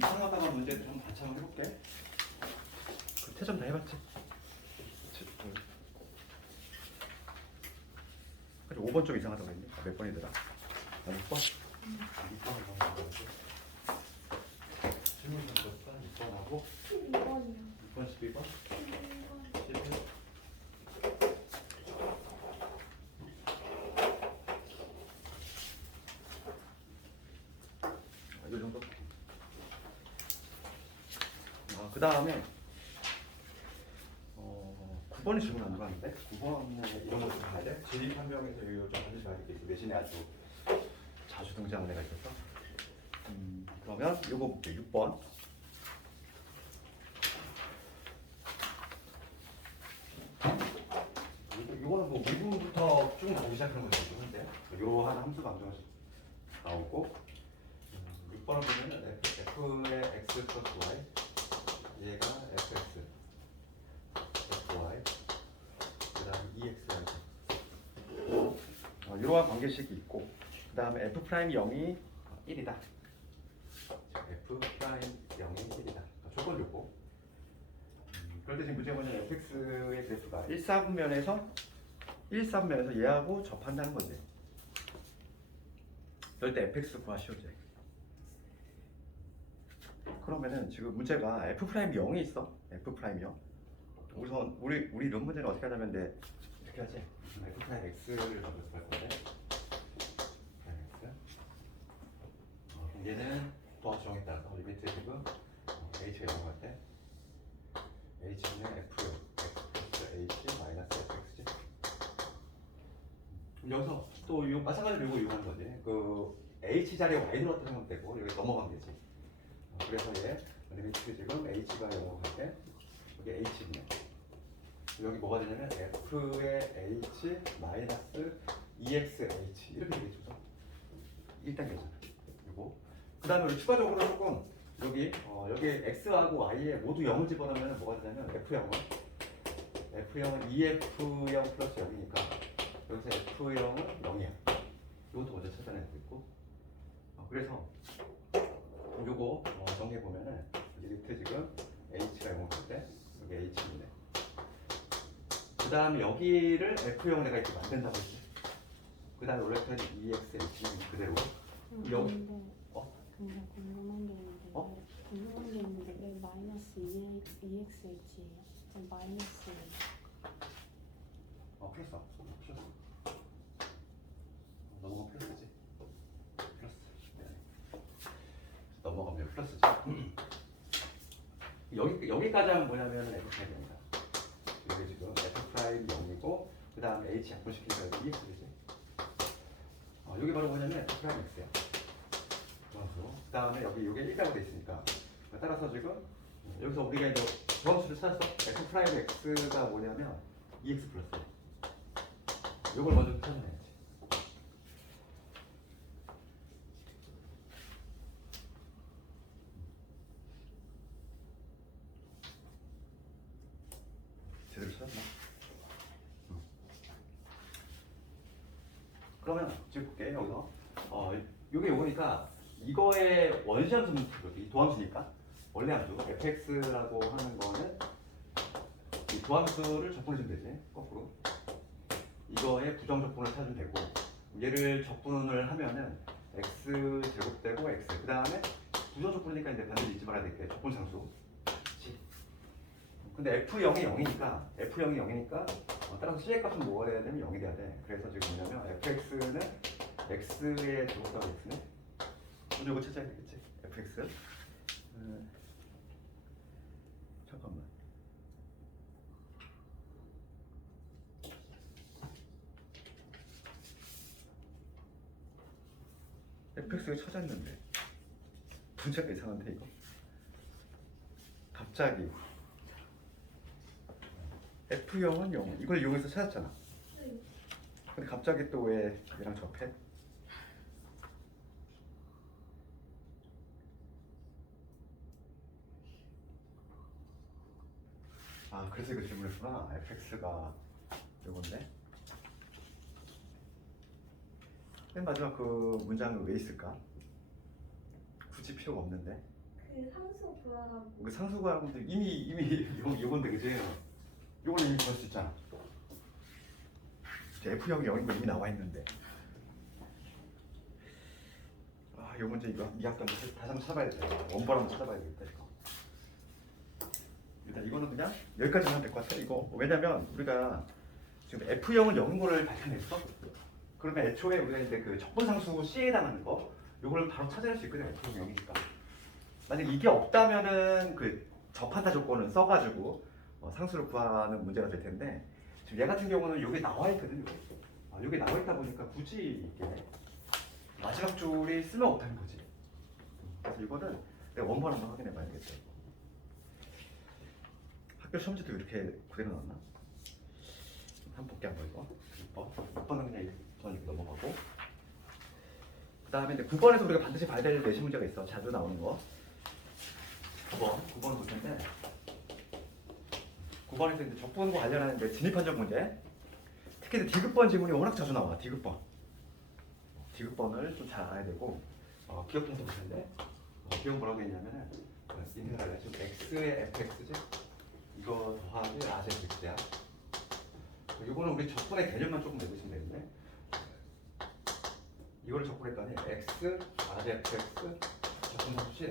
이상하다가 문제를 좀 같이 한번 해볼게. 그 퇴점 다 해봤지? 응. 그래 5번 좀 이상하다고 했니? 아, 몇 번이더라? 아, 6번? 6번을 한번 해보지. 질문 좀 줬다. 6번하고 12번이요. 6번, 12번? 11번. 11번. 아, 이 정도? 아, 그 다음에 어, 9번이 질문 안 들어왔는데 9번에 이런 것좀 봐야 돼. 진입 한 명에서 이거 좀 반드시 봐야 돼. 내신에 아주 자주 등장하는 애가 있어서 음, 그러면 요거 볼게 6번 이거는 뭐 미분부터 쭉 나오기 시작하는 거죠 근데 요한 함수 방정식 나오고 음, 6번을 보면은 F, F의 x 플러스 y 얘가 fx fy 그 다음에 exy 어, 이러한 관계식이 있고 그 다음에 f 프라임 0이 1이다. f 프라임 0이 1이다. 조건 요거. 음, 그럴 때 지금 뭐냐면 fx의 그래프가 1, 4분면에서 1, 3면에서 얘하고 접한다는 건데. 때 fx 구하시오 이제 그러면은 지금 문제가 f 프라임 0이 있어. F 프라임 0 우선 우리 우리 이런 문제는 어떻게 하냐면 돼 이렇게 하지? F 프라임 x를 먼저 구할 건데. 프라임 x. 어, 얘는 더 정에 따라서 리미트 지금 어, h가 0할 때. H는 f x 플러스 h 마이너스 fx지. 여기서 또 요, 마찬가지로 이거 이용하는 거지. 그 h 자리에 y 들어갔다 생각하면 되고 여기 넘어가면 되지. 어, 그래서 얘 리미트 지금 h가 0으로 갈때 여기 h네. 여기 뭐가 되냐면 f의 h 마이너스 exh 이렇게 되겠죠. 1단계잖아. 이거. 그 다음에 우리 추가적으로 조금 여기 어, 여기 x하고 y에 모두 0을 집어넣으면 뭐가 되냐면 f0은 f0은 2f0 플러스 0이니까 여기서 F0은 0이야. 이것도 먼저 찾아내고 있고. 어, 그래서 요거 어, 정리해 보면은 여기 밑에 지금 H가 0일 때 여기 H인데. 그 다음에 여기를 F0 내가 이렇게 만든다고 했지. 그 다음에 원래 pen EXH는 그대로. 여기- 근데, 어? 근데 궁금한 게 있는데 어? 왜, 궁금한 게 있는데 왜 마이너스 E EXH예요? 왜 마이너스 어. 어, 플러스. 넘어가면 플러스지. 플러스. 미안해. 넘어가면 플러스지. 여기 여기까지 하면 뭐냐면 F 프라임입니다. 이게 지금 F 프라임 0이고 그 다음에 H 약분시키니까 여기 EX지. 어, 여기 바로 뭐냐면 F 프라임 X야. 그 다음에 여기 이게 1가로 돼 있으니까 따라서 지금 여기서 우리가 이제 조함수를 찾았어. F 프라임 X가 뭐냐면 EX 플러스. 이걸 먼저 찾아내야지. 제대로 찾았나? 응. 그러면 지금 볼게 여기서 어 이게 오니까 이 도함수니까. 원래 함수. fx라고 하는 거는 이 도함수를 적분해 주면 되지 거꾸로. 이거의 부정 적분을 찾으면 되고. 얘를 적분을 하면은 x 제곱되고 x. 그 다음에 부정 적분이니까 이제 반드시 잊지 말아야 될게 적분 상수? 근데 f0이 0이니까 f0이 0이니까 어, 따라서 c의 값은 뭐가 돼야 되면 0이 돼야 돼. 그래서 지금 뭐냐면 fx는 x의 제곱하고 먼저 이거 찾아야 되겠지 fx 음, 잠깐만. Fx를 찾았는데. 문제가 이상한데 이거? 갑자기. F0은 0 이걸 이용해서 찾았잖아. 근데 갑자기 또 왜 얘랑 접해? 아 그래서 이거 질문했구나 fx가 요건데 맨 마지막 그 문장은 왜 있을까? 굳이 필요가 없는데 그 상수 구하라고 그 상수가 근데 이미 이미 이거 요건데 그지? 요거는 이미 볼수 있잖아. F형이 0인 거 이미 나와 있는데. 아, 요 문제 이거 이 학점 다시 한번 찾아봐야겠다. 원본 한번 찾아봐야겠다 이거. 일단 이거는 그냥 여기까지만 하면 될 것 같아. 이거 왜냐면 우리가 지금 0인 거를 발견했어. 그러면 애초에 우리가 이제 그 적분상수 C에 해당하는 거 요걸 바로 찾아낼 수 있거든. F형 0이니까. 만약 이게 없다면은 그 접한다 조건을 써가지고 어, 상수를 구하는 문제가 될 텐데 지금 얘 같은 경우는 여기 나와 있거든요. 아, 여기 나와 있다 보니까 굳이 이게 마지막 줄이 쓰면 없다는 거지. 그래서 이거는 내가 원본 한번 확인해 봐야겠다. 학교 시험지도 이렇게 그대로 나왔나? 한번 볼게 한번 이거. 6번. 6번은 그냥 전 이렇게 넘어가고. 그 다음에 이제 9번에서 우리가 반드시 봐야 될 내신 문제가 있어. 자주 나오는 거. 9번, 9번 볼 텐데 9번에서 이제 적분과 관련하는 이제 진입한적 문제 특히 이제 디귿번 지문이 워낙 자주 나와 디귿번 디귿번을 좀 잘 알아야 되고 어, 기억부터 볼 텐데 어, 기억 뭐라고 했냐면은 어, 인테그랄 지금 x의 fx지 이거 더하기 r의 x야 이거는 우리 적분의 개념만 조금 내보시면 되는데 이걸 적분했더니 x r의 fx 적분상수 c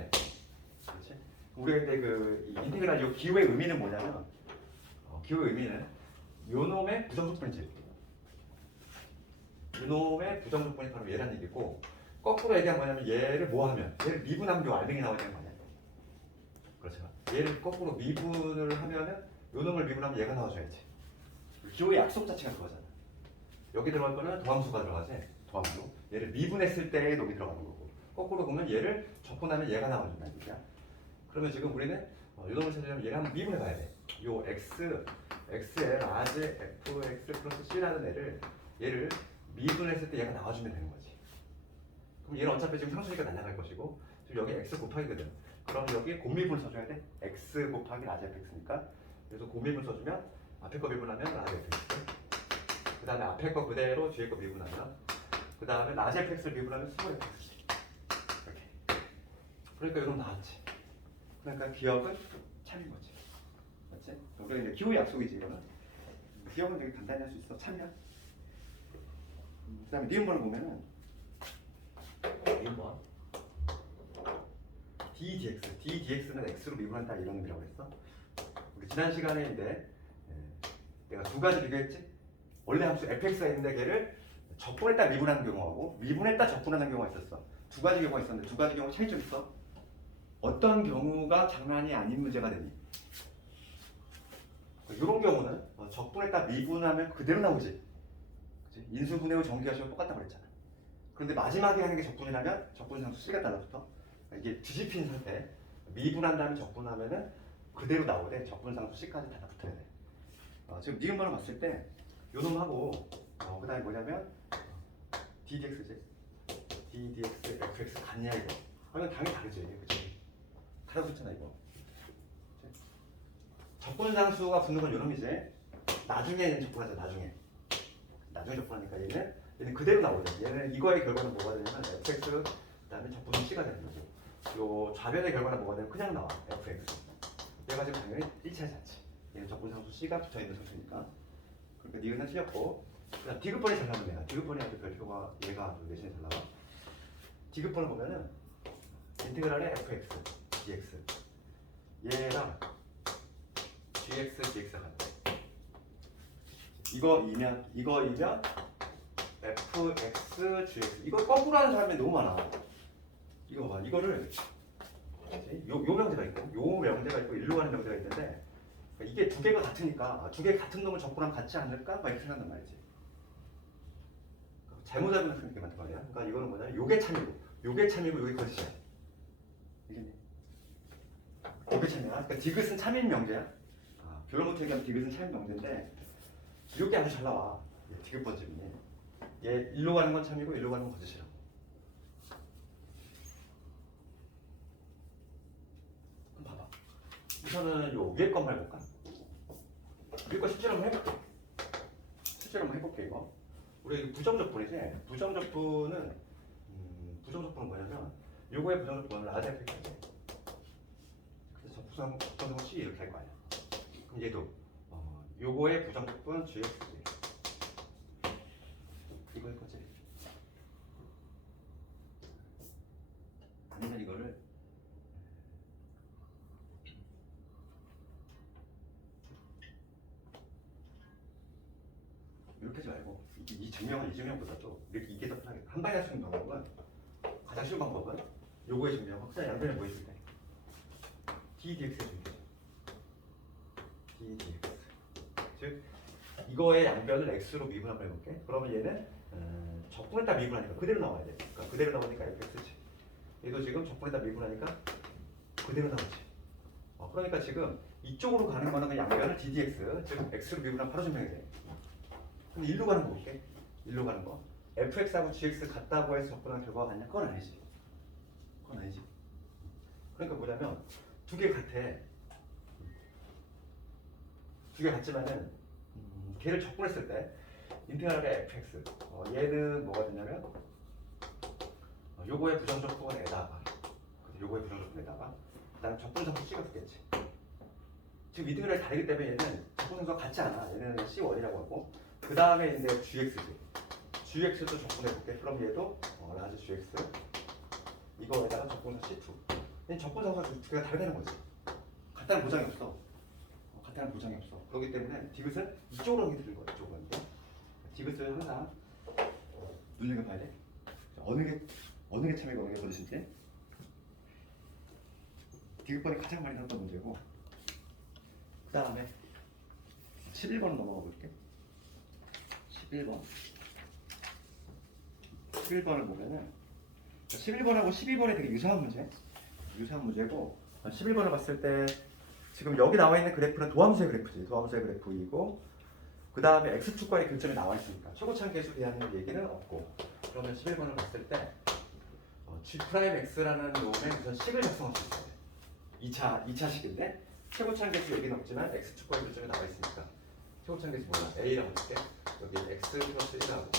그렇지? 우리가 근데 그이 인테그랄 요 기호의 의미는 뭐냐면 어, 기호의 의미는 요 놈의 부정적분이지. 요 놈의 부정적분이 바로 얘란 얘기고 거꾸로 얘기하면 뭐냐면 얘를 뭐 하면 얘를 미분하면 요 알맹이 되는 거 아니야? 그렇죠. 얘를 거꾸로 미분을 하면은 요 놈을 미분하면 얘가 나와줘야지. 기호의 약속 자체가 그거잖아. 여기 들어갈 거는 도함수가 들어가지. 도함수. 얘를 미분했을 때 여기 들어가는 거고. 거꾸로 보면 얘를 적분하면 얘가 나와준다는 얘기야. 그러면 지금 우리는 어, 이 놈을 찾으려면 얘를 한번 미분해 봐야 돼. 요 x, x의 라지 fx 플러스 c라는 애를 얘를 미분했을 때 얘가 나와주면 되는 거지. 그럼 얘는 어차피 지금 상수니까 날아갈 것이고 지금 여기 x 곱하기거든. 그럼 여기 곱미분을 써줘야 돼. x 곱하기 라지 fx니까. 그래서 곱미분 써주면 앞에 거 미분하면 라지 fx. 그 다음에 앞에 거 그대로 뒤에 거 미분하면 그 다음에 라지 fx를 미분하면 스몰 fx. 이렇게. 그러니까 이런 나왔지. 그러니까 기억은 참인 거지. 맞지? 우리가 이제 기호 약속이지 이거는. 기억은 되게 간단히 할 수 있어. 참이야. 음, 그다음에 니은번을 보면은 니은번 d dx, d dx는 x로 미분한다 이런 의미라고 했어. 우리 지난 시간에 이제 예, 내가 두 가지 비교했지. 원래 함수 fx가 있는데 걔를 적분했다 미분하는 경우하고 미분했다 적분하는 경우가 있었어. 두 가지 경우가 있었는데 두 가지 경우 차이점 있어. 어떤 경우가 장난이 아닌 문제가 되니? 이런 경우는 어, 적분했다 미분하면 그대로 나오지. 그치? 인수분해 후 정기하시면 똑같다고 그랬잖아. 그런데 마지막에 하는 게 적분이라면 적분상수 C가 달라붙어. 이게 뒤집힌 상태. 미분한 다음에 적분하면은 그대로 나오되 적분상수 C까지 달라붙어야 돼. 어, 지금 니은번을 봤을 때 요놈하고 어, 그 다음에 뭐냐면 어, ddx지. ddx fx 같냐 이거. 아, 이건 당연히 다르지. 그치? 달라붙잖아 이거. 그치? 적분상수가 붙는 건 요놈이지. 나중에 얘는 적분하자 나중에. 나중에 적분하니까 얘는 얘는 그대로 나오죠. 얘는 이거의 결과는 뭐가 되냐면 fx 그 다음에 적분은 c가 되는 거고. 요 좌변의 결과는 뭐가 되냐면 그냥 나와 fx. 얘가 지금 당연히 1차에 잤지. 얘는 적분상수 c가 붙어 있는 상수니까. 그러니까 니은은 틀렸고. 그다음 디귿번이 잘 나오면 내가 디귿번이 아주 별표가 얘가 아주 내신에 잘 나와. 디귿번을 보면은 인테그랄의 fx, dx 얘랑 gx, dx가 같아. 이거 이면 이거 이면 fx, gx 이거 거꾸로 하는 사람이 너무 많아. 이거 봐, 이거를? 요, 요 명제가 있고 요 명제가 있고 일로 가는 명제가 있는데 그러니까 이게 두 개가 같으니까 두 개 같은 놈을 적분하면 같지 않을까? 막 이렇게 생각한단 말이지. 잘못 알고 있는 게 많단 말이야. 그러니까 이거는 뭐냐? 요게 참이고, 요게 참이고, 요게 거짓이야. 이겠니? 요게 참이야. 그러니까 디귿은 참인 명제야. 아, 별로 못하게 하면 디귿은 참인 명제인데 이렇게 아주 잘 나와. 얘 디귿 번짐이. 얘 일로 가는 건 참이고 일로 가는 건 거짓이라고. 한번 봐봐. 우선은 요 위에 것만 해볼까? 위에 거 실제로 한번 해볼게. 실제로 한번 해볼게 이거. 우리 부정적분이지. 부정적분은 음, 부정적분은 뭐냐면 요거의 부정적분은 라지 fx지. 부정 부정적분 C 이렇게 할 거 아니야. 그럼 얘도 어, 요거의 부정적분 GX 이거일 거지. 아니면 이거를 이렇게 하지 말고 이, 이 증명은 이 증명보다도 이렇게 이게 더 편하게 한 방에 할수 있는 방법은 가장 쉬운 방법은 요거의 증명 확산 양변을 보여줄 때 ddx의 증명 ddx 즉 이거의 양변을 x로 미분 한번 해볼게. 그러면 얘는 음, 적분에다 미분하니까 그대로 나와야 돼. 그러니까 그대로 나오니까 fx지. 얘도 지금 적분에다 미분하니까 그대로 나오지. 어, 그러니까 지금 이쪽으로 가는 거는 양변을 ddx 즉 x로 미분하면 바로 증명이 돼 근데 일로 가는 거 볼게. 일로 가는 거. Fx하고 gx 같다고 해서 적분한 결과가 같냐? 그건 아니지. 그건 아니지. 그러니까 뭐냐면 두 개 같아. 두 개 같지만은 음, 걔를 적분했을 때 인테그랄의 fx 어, 얘는 뭐가 되냐면 어, 요거의 부정적분에다가 그래서 요거의 부정적분에다가 그다음 적분상수 c가 붙겠지. 지금 인테그랄이 다르기 때문에 얘는 적분상수가 같지 않아. 얘는 c1이라고 하고 그 다음에 이제 gx지 gx도 적분해볼게. 그럼 얘도. 어, 라지 gx 이거에다가 적분상 c2 얘는 적분상수가 두 개가 다르다는 거지. 같다는 보장이 없어. 어, 같다는 보장이 없어. 그렇기 때문에 디귿은 이쪽으로 하는 게 들은 거야 이쪽으로 하는 게. 디귿을 항상 눈여겨봐야 돼. 자, 어느 게 어느 게 참이고 어느 게 버릇인지 디귿번이 가장 많이 나왔던 문제고. 그 다음에 11번 넘어가 볼게 11번. 11번을 보면은 11번하고 12번이 되게 유사한 문제. 유사한 문제고 11번을 봤을 때 지금 여기 나와 있는 그래프는 도함수의 그래프지. 도함수의 그래프이고 그 다음에 x축과의 교점이 나와 있으니까 최고차항 계수에 대한 얘기는 없고 그러면 11번을 봤을 때 어, g 프라임 x라는 놈의 우선 식을 작성할 수 있어야 돼 2차, 2차식인데 최고차항 계수 얘기는 없지만 x축과의 교점이 나와 있으니까 계수 몰라 a라고 할게 여기 x 플러스 1하고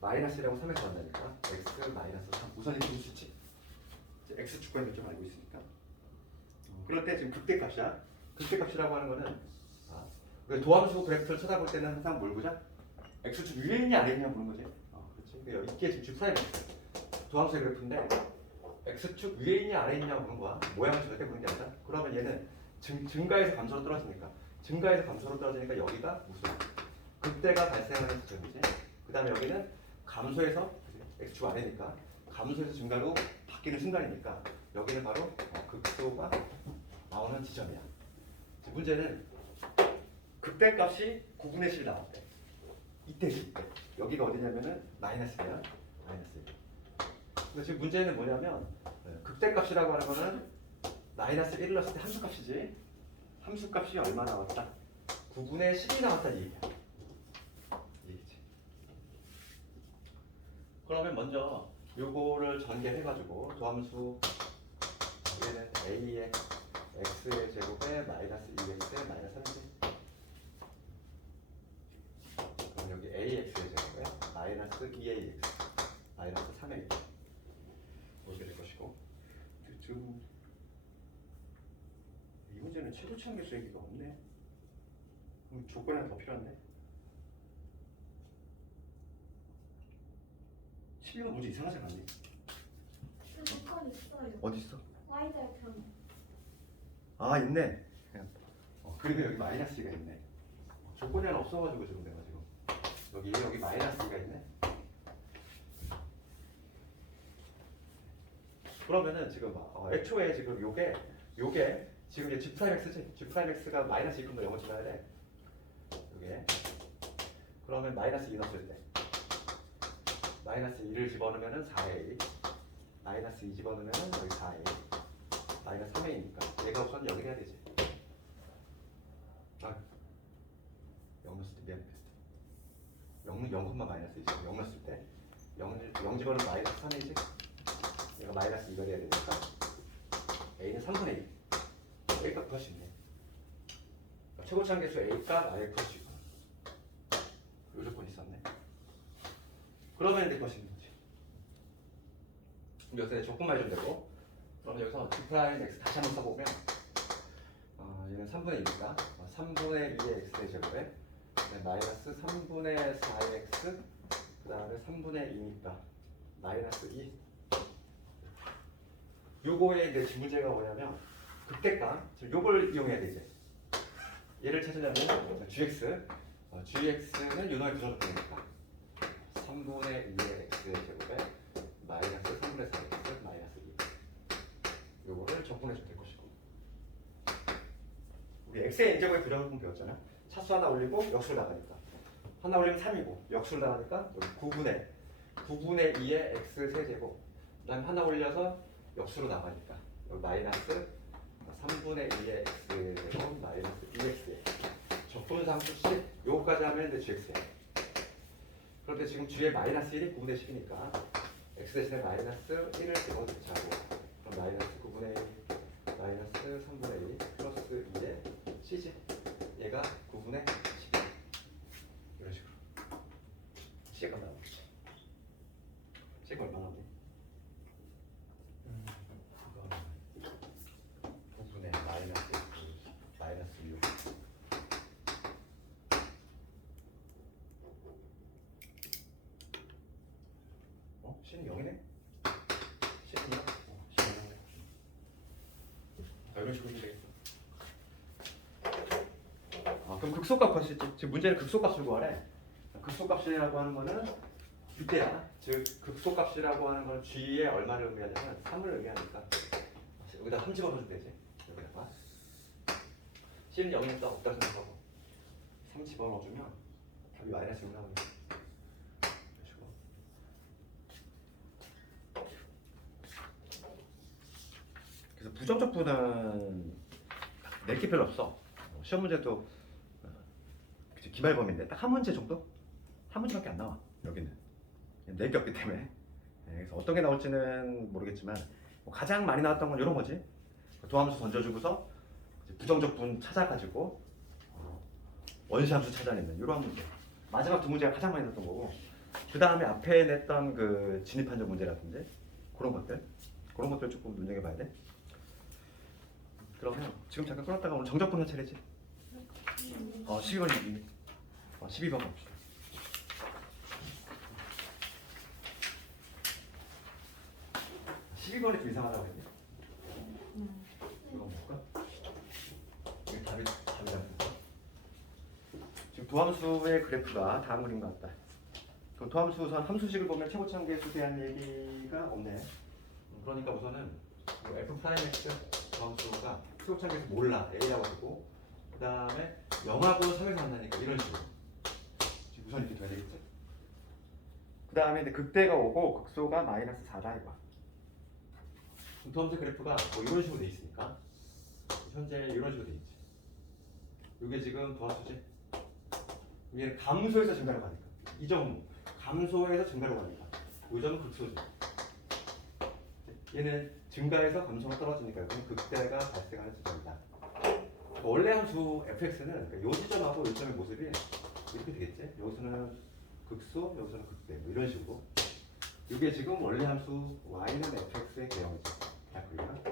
마이너스 1하고 3에서 만나니까 x 마이너스 3 우선 이렇게 이제 x 축과의 교점 알고 있으니까. 어, 그럴 때 지금 극대값이야. 극대값이라고 하는 거는 아, 우리가 도함수 그래프를 쳐다볼 때는 항상 뭘 보자? x축 위에 있냐 아래 있냐 보는 거지. 어, 그렇지. 근데 이게 지금 G 프라임 도함수의 그래프인데 x축 위에 있냐 아래 있냐 보는 거야. 모양을 절대 보는 게 아니라 그러면 얘는 증, 증가해서 감소로 떨어지니까 증가해서 감소로 떨어지니까 여기가 무슨 극대가 발생하는 지점이지. 그 다음에 여기는 감소해서 x축 아래니까 감소해서 증가로 바뀌는 순간이니까 여기는 바로 어, 극소가 나오는 지점이야. 문제는 극대값이 9분의 10이 나왔대. 이때지 이때. 여기가 어디냐면은 마이너스 1이야. 마이너스 1 근데 지금 문제는 뭐냐면 네, 극대값이라고 하는 거는 마이너스 1을 넣었을 때 함수값이지 함수값이 얼마 나왔다? 9분의 10이 나왔다는 얘기야. 이 얘기지. 그러면 먼저 요거를 전개해가지고 도함수 얘는 a의 x의 제곱에 마이너스 2x의 마이너스 3지 그럼 여기 ax의 제곱에 마이너스 2ax 마이너스 3a 이렇게 될 것이고. 문제는 최고치한 개수 얘기가 없네 그럼 조건이 하나 더 필요한데 11번 문제 이상하지 않네 조건 있어요. 어디 있어? 와이드편 아 있네. 어, 그리고 여기 마이너스가 있네. 조건이 하나 없어가지고 지금 내가 지금 여기 여기 마이너스가 있네. 그러면은 지금 어, 애초에 지금 요게 요게 지금 이제 G 프라임 X지 G 프라임 X가 마이너스 2컴마 0을 집어야 돼. 요게 그러면 마이너스 2 넣었을 때 마이너스 2를 집어넣으면은 4A 마이너스 2 집어넣으면은 여기 4A 마이너스 3a니까 얘가 우선 여기 해야 되지. 아, 0 넣었을 때 미안 미안. 0은 0만 마이너스 2지. 0 넣었을 때 0, 0 집어넣으면 마이너스 3a지. 얘가 마이너스 2가 돼야 되니까 a는 3분의 2. 구하시면 돼. 그러니까 최고차항 계수 a값 아예 구하시고 요 조건이 있었네. 그러면 될 것인 거지. 그럼 여기서 조건만 해주면 되고 그럼 여기서 G 프라임 X 다시 한번 써보면 여기는 3분의 2니까 3분의 2의 x의 제곱에 마이너스 3분의 4의 x 그 다음에 3분의 2니까 마이너스 2 요거의 이제 문제가 뭐냐면 극대값 요걸 이용해야 돼 이제. 얘를 찾으려면 gx 어, gx는 요놈의 부정적분이니까. 3분의 2의 x의 제곱에 마이너스 3분의 4x 마이너스 2 요거를 적분해 주면 될 것이고. 우리 x의 n제곱의 부정적분 배웠잖아. 차수 하나 올리고 역수를 나가니까. 하나 올리면 3이고 역수를 나가니까 여기 9분의 9분의 2의 x 세제곱. 그 다음에 하나 올려서 역수로 나가니까. 마이너스 3분의 2의 x 제곱 마이너스 2x 적분상수식 요거까지 하면 이제 gx야 그런데 지금 g의 마이너스 1이 9분의 10이니까 x 대신에 마이너스 1을 집어넣자고. 그럼 마이너스 9분의 1 마이너스 3분의 1 플러스 2의 c지 얘가 9분의 10 이런 식으로 c가 얼마 나오지? c가 얼마 나오니? 음, 이거는 9분의 마이너스 9 마이너스 6 어? C는 0이네? c는 0? 어, c는 0이네. 자, 이런 식으로 되겠어. 아, 그럼 극소값 구하시지. 지금 문제는 극소값을 구하래. 극소값이라고 하는 거는 이때야. 즉 극소값이라고 하는 건 g에 얼마를 의미하냐면 3을 의미하니까. 여기다 3 집어넣으면 되지. 여기다가 c는 0이니까 없다 생각하고. 3 집어넣어주면 답이 마이너스 6 나오네 그리고 그래서 부정적 분은 낼 게 별로 없어. 시험 문제도 어, 기말범인데 딱 한 문제 정도? 한 문제밖에 안 나와 여기는. 낼 게 없기 때문에. 네, 그래서 어떤 게 나올지는 모르겠지만 뭐 가장 많이 나왔던 건 이런 거지. 도함수 던져주고서 부정적 분 찾아가지고 어, 원시함수 찾아내는 이런 문제. 마지막 두 문제가 가장 많이 나왔던 거고 그 다음에 앞에 냈던 그 진입한적 문제라든지 그런 것들? 그런 것들 조금 눈여겨봐야 돼 그러면 지금 잠깐 끊었다가 오늘 정적분 할 차례지 어 12번 12. 어 12번 봅시다 십이 번이 좀 이상하다고 했냐? 음. 이거 볼까? 이게 답이 답이 답인가? 지금 도함수의 그래프가 다음 그림 같다. 그 도함수 우선 함수식을 보면 최고차계수에 대한 얘기가 없네. 음, 그러니까 우선은 그 f 프라임 x 도함수가 최고차계수 몰라 a라고 하고 그 다음에 0하고 3에서 만나니까 이런 식으로 지금 우선 이렇게 돼야 되겠지? 그 다음에 극대가 오고 극소가 마이너스 4다 이거. 도함수 그래프가 뭐 이런 식으로 돼 있으니까 현재 이런 식으로 돼 있지. 이게 지금 도함수지. 얘는 감소해서 증가로 가니까 이점 감소해서 증가로 가니까 이 점은 극소지. 얘는 증가해서 감소가 떨어지니까 여기는 극대가 발생하는 지점이다. 원래 함수 fx는 그러니까 요 지점하고 이 점의 모습이 이렇게 되겠지. 여기서는 극소, 여기서는 극대 뭐 이런 식으로. 이게 지금 원래 함수 y는 fx의 개형이지. 다 그리나?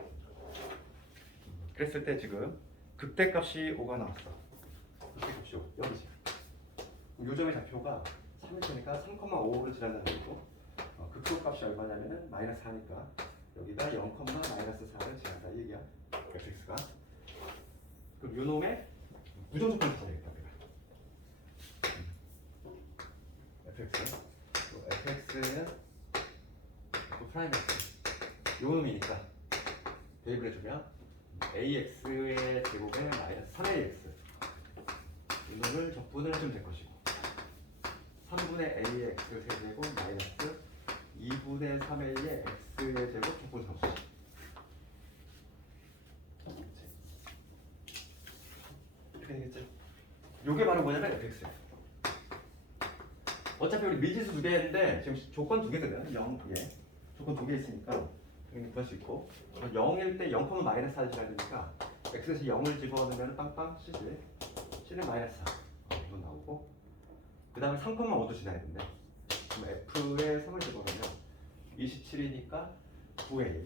그랬을 때 지금 극대 값이 5가 나왔어. 극대 값이 5. 여기지. 요점의 좌표가 3일 테니까 3,5를 지난다는 거고 어, 극소 값이 얼마냐면은 마이너스 4니까 여기다 0, 마이너스 4를 지난다 이 얘기야. fx가. 그럼 요 놈의 부정조건 찾아야겠다 우리가. fx. 또 fx는 또 프라임 x. 요 놈이니까 대입을 해주면 ax의 제곱에 마이너스 3ax 이 놈을 적분을 해주면 될 것이고 3분의 ax 세제곱 마이너스 2분의 3a의 x의 제곱 적분 상수 이렇게 되겠지? 요게 바로 뭐냐면 fx야 어차피 우리 미지수 두 개인데 지금 조건 두 개거든. 0, 예. 조건 두 개 있으니까 여기 구할 수 있고. 0일 때 0, 마이너스 4를 지나야 되니까 x에서 0을 집어넣으면 빵빵 c지 c는 마이너스 4 어, 이거 나오고. 그 다음에 3,5도 지나야 된대. 그럼 f에 3을 집어넣으면 27이니까 9에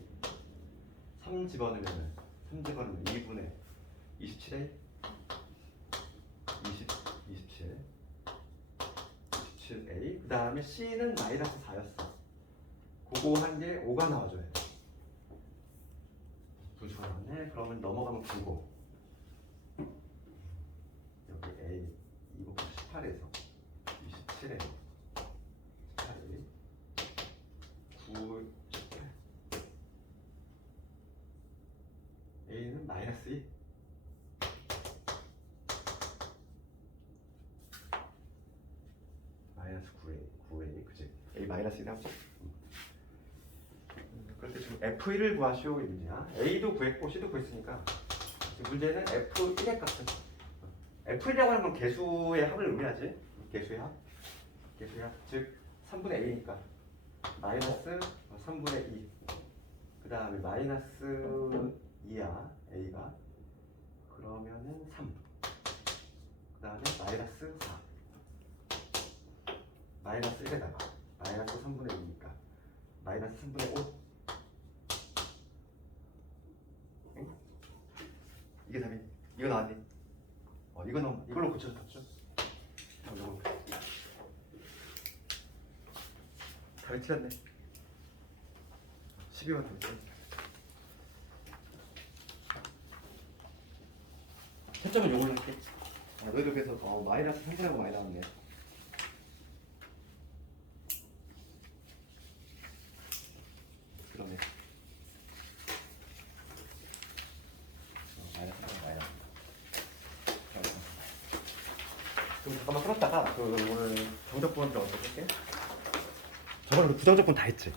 3 집어넣으면 3 집어넣으면 2분의 27A 20, 27 27A 그 다음에 C는 마이너스 4였어. 그거 한게 5가 나와줘야 돼. 나왔네 그러면 넘어가면 9고. 여기 A 이거 18에서 27에 18에 9 A는 마이너스 2 마이너스 9A 9A 그지 A 마이너스 1 하죠 음, 그런데 지금 F1을 구하시오 이 문제야. A도 구했고 C도 구했으니까. 지금 문제는 F1의 값은 F1이라고 하는 건 개수의 합을 의미하지. 개수의 합. 개수의 합 즉 3분의 A니까. 마이너스 3분의 2. 그 다음에 마이너스 2야 A가. 그러면은 3. 그 다음에 마이너스 4. 마이너스 1에다가 마이너스 3분의 2니까 마이너스 3분의 5. 응? 이게 답이 이거 나왔니? 어 이거 넘 이걸로 고쳐서? 어, 이거. 답이 틀렸네. 12번 답이 채점은 요걸로 할게. 아, 너희도 그래서 어, 마이너스 3분의 5 많이 나왔네. 부정 조건 다 했지.